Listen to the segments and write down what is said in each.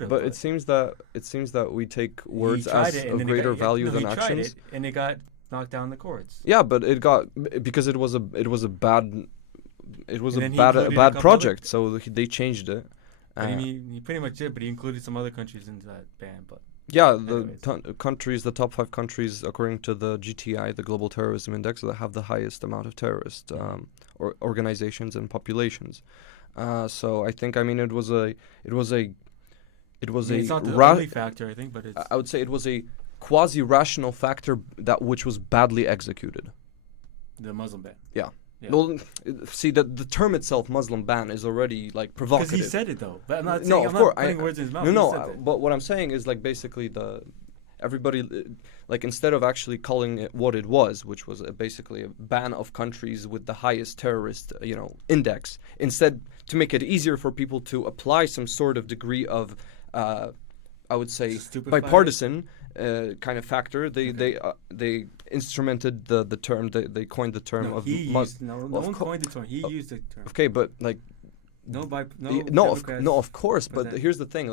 could have. But it seems that we take words as of greater value than actions. And it got knocked down in the courts. Yeah, but it got because it was a bad a bad project, so they changed it. He pretty much did, but he included some other countries into that ban. But yeah, the top 5 countries, according to the GTI, the Global Terrorism Index, that have the highest amount of terrorist organizations and populations. So I think, it was a it's not the only factor, I think, but it's. I would say it was a quasi-rational factor which was badly executed. The Muslim ban. Yeah. Well, see, the term itself, Muslim ban, is already provocative. Because he said it though. But I'm not saying I'm not putting words in his mouth. But what I'm saying is basically everybody instead of actually calling it what it was, which was basically a ban of countries with the highest terrorist index, instead to make it easier for people to apply some sort of degree of I would say bipartisan kind of factor. They instrumented the term. They coined the term of Muslim. No one coined the term. He used the term. Okay, but of course. But here's the thing: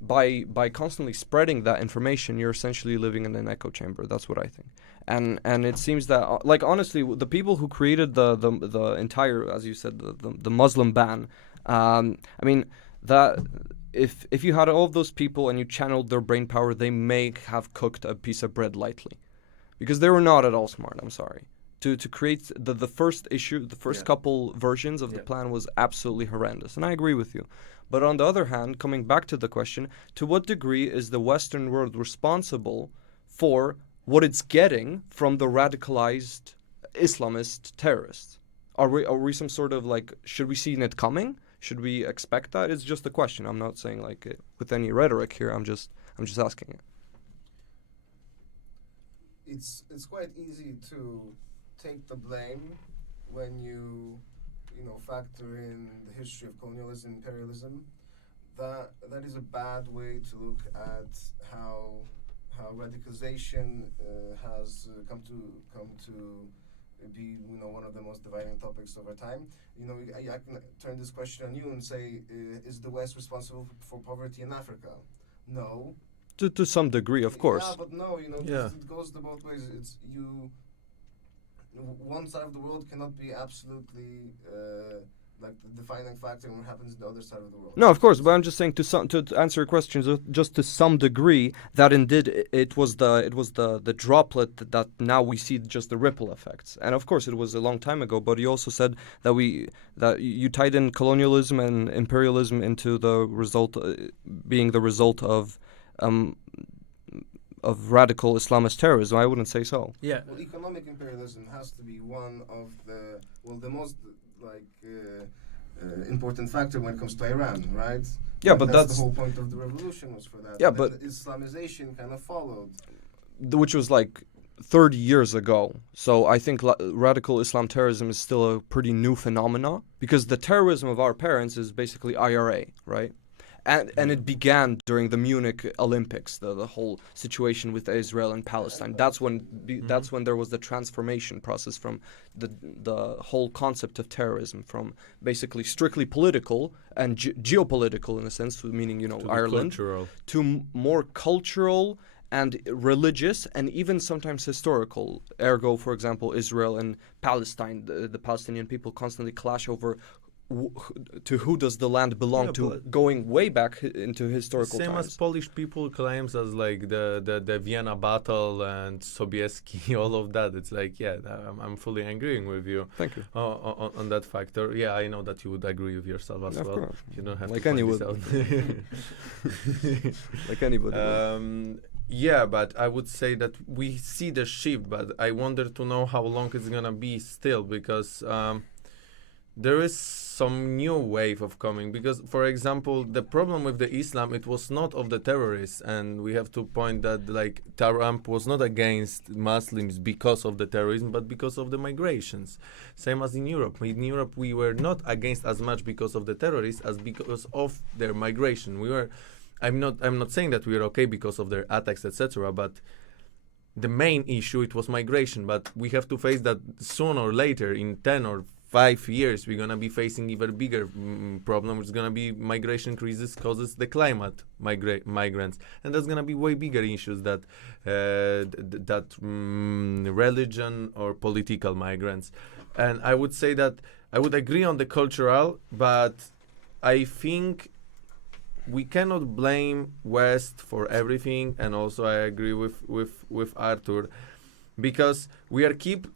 by constantly spreading that information, you're essentially living in an echo chamber. That's what I think. And it seems that honestly, the people who created the entire, as you said, the Muslim ban. That. If you had all of those people and you channeled their brain power, they may have cooked a piece of bread lightly, because they were not at all smart. I'm sorry. To create the first issue, the first couple versions of the plan was absolutely horrendous, and I agree with you. But on the other hand, coming back to the question, to what degree is the Western world responsible for what it's getting from the radicalized Islamist terrorists? Are we some sort of should we see it coming? Should we expect that? It's just a question. I'm not saying with any rhetoric here. I'm just asking it. It's quite easy to take the blame when you factor in the history of colonialism, imperialism. That is a bad way to look at how radicalization has come to be one of the most dividing topics over time. I can turn this question on you and say, is the West responsible for poverty in Africa? No. To some degree, of course. Yeah, but no, it goes to both ways. It's one side of the world cannot be absolutely the defining factor in what happens in the other side of the world. No, of course, but I'm just saying to answer your questions, just to some degree, that indeed it was the droplet that now we see just the ripple effects. And of course, it was a long time ago. But you also said that you tied in colonialism and imperialism into the result being the result of radical Islamist terrorism. I wouldn't say so. Yeah. Well, economic imperialism has to be one of the most important factor when it comes to Iran, right? Yeah, and but that's the whole point of the revolution was for that. Yeah, and but Islamization kind of followed, which was 30 years ago. So I think radical Islam terrorism is still a pretty new phenomena, because the terrorism of our parents is basically IRA, right? And it began during the Munich Olympics, the whole situation with Israel and Palestine. That's when there was the transformation process from the whole concept of terrorism from basically strictly political and geopolitical in a sense, meaning Ireland, to more cultural and religious and even sometimes historical. Ergo, for example, Israel and Palestine, the Palestinian people constantly clash over to who does the land belong to, going way back into historical same times. As Polish people claims as the Vienna battle and Sobieski, all of that. It's I'm fully agreeing with you. Thank you. On that factor. Yeah, I know that you would agree with yourself as well. Course. You don't have like to anyone. Like anybody. Yeah, but I would say that we see the shift, but I wonder to know how long it's gonna be still, because there is some new wave of coming, because, for example, the problem with the Islam, it was not of the terrorists, and we have to point that Trump was not against Muslims because of the terrorism, but because of the migrations. Same as in Europe. In Europe, we were not against as much because of the terrorists as because of their migration. I'm not saying that we are okay because of their attacks, etc., but the main issue, it was migration. But we have to face that sooner or later, in 10 or 5 years we're gonna be facing even bigger problem, which is gonna be migration crisis causes the climate migrants, and that's gonna be way bigger issues that religion or political migrants. And I would say that I would agree on the cultural, but I think we cannot blame West for everything, and also I agree with Artur, because we are keep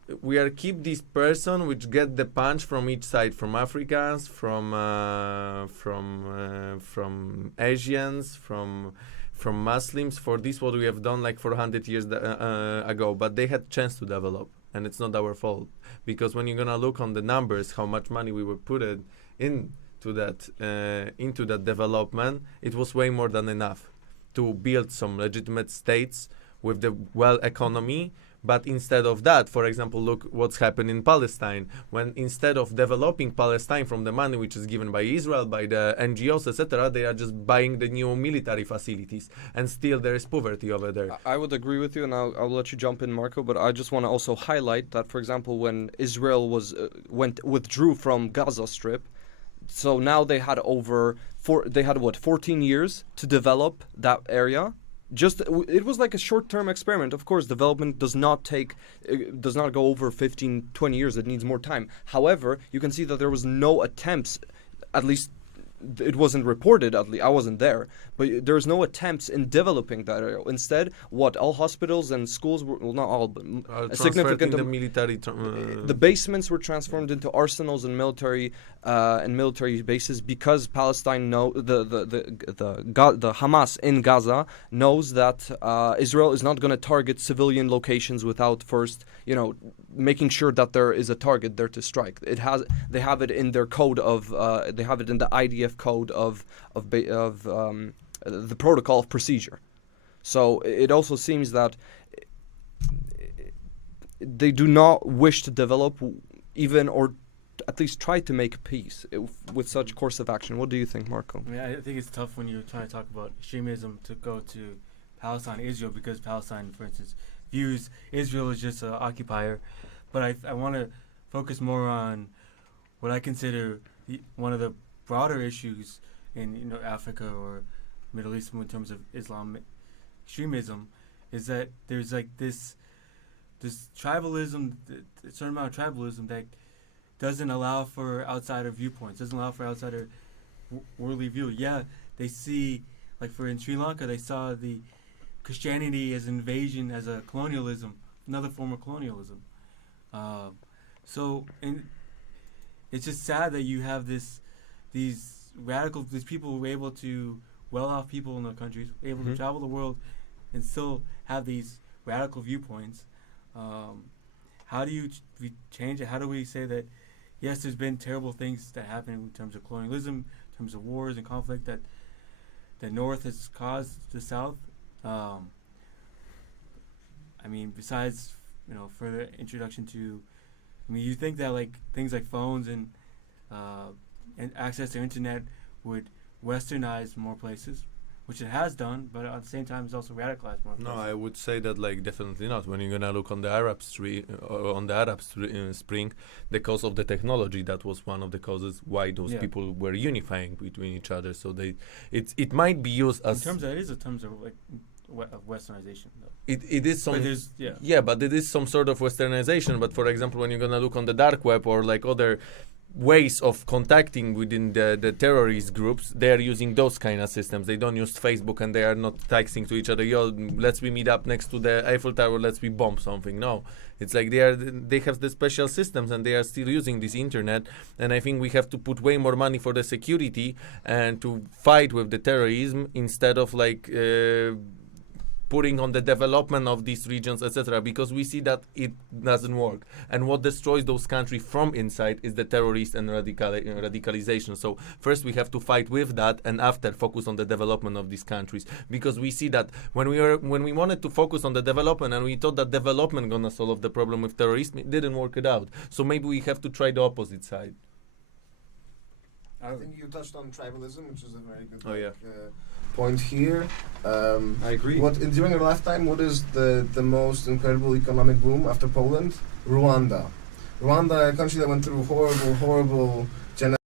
this person which get the punch from each side, from Africans, from Asians, from Muslims, for this what we have done like 400 years ago, but they had chance to develop, and it's not our fault, because when you're gonna look on the numbers, how much money we were put into that development, it was way more than enough to build some legitimate states with the well economy. But instead of that, for example, look what's happened in Palestine, when instead of developing Palestine from the money which is given by Israel, by the NGOs, etc., they are just buying the new military facilities, and still there is poverty over there. I would agree with you, and I'll let you jump in, Marco, but I just want to also highlight that, for example, when Israel withdrew from Gaza Strip, so now they had 14 years to develop that area. It was like a short-term experiment. Of course, development does not go over 15, 20 years. It needs more time. However, you can see that there was no attempts, at least it wasn't reported, at least I wasn't there, but there was no attempts in developing that area. Instead, all hospitals and schools were, well, not all, but a significant the military the basements were transformed into arsenals and military bases, because Palestine the Hamas in Gaza knows that Israel is not going to target civilian locations without first, making sure that there is a target there to strike. They have it in their code of they have it in the IDF code of the protocol of procedure. So it also seems that they do not wish to develop even, or at least try to make peace with such course of action. What do you think, Marco? I mean, I think it's tough when you're trying to talk about extremism to go to Palestine, Israel, because Palestine, for instance, views Israel as just an occupier. But I want to focus more on what I consider one of the broader issues in Africa or Middle East in terms of Islam extremism, is that there's like this tribalism, a certain amount of tribalism that doesn't allow for outsider viewpoints, doesn't allow for outsider worldly view. Yeah, they see, like in Sri Lanka, they saw the Christianity as invasion, as a colonialism, another form of colonialism. And it's just sad that you have these people who are able to, well-off people in the countries, able to travel the world and still have these radical viewpoints. How do you change it? How do we say that, yes, there's been terrible things that happen in terms of colonialism, in terms of wars and conflict that the North has caused the South? Besides, further introduction to, you think that like things like phones and access to internet would westernize more places, which it has done, but at the same time it's also radicalized more places. No, I would say that definitely not. When you're gonna look on the Arab Spring, the cause of the technology, that was one of the causes why those people were unifying between each other. So it might be used as in terms of like of westernization, though. It is some, but but it is some sort of westernization. But for example, when you're gonna look on the dark web or like other ways of contacting within the terrorist groups, they are using those kind of systems. They don't use Facebook, and they are not texting to each other, let's meet up next to the Eiffel Tower, let's bomb something. No, it's like they have the special systems, and they are still using this internet. And I think we have to put way more money for the security and to fight with the terrorism, instead of putting on the development of these regions, etc., because we see that it doesn't work. And what destroys those countries from inside is the terrorist and radicalization. So first we have to fight with that, and after focus on the development of these countries, because we see that when we wanted to focus on the development and we thought that development gonna solve the problem with terrorism, it didn't work it out. So maybe we have to try the opposite side. I think you touched on tribalism, which is a very good point here. I agree. During your lifetime, what is the most incredible economic boom after Poland? Rwanda. Rwanda, a country that went through horrible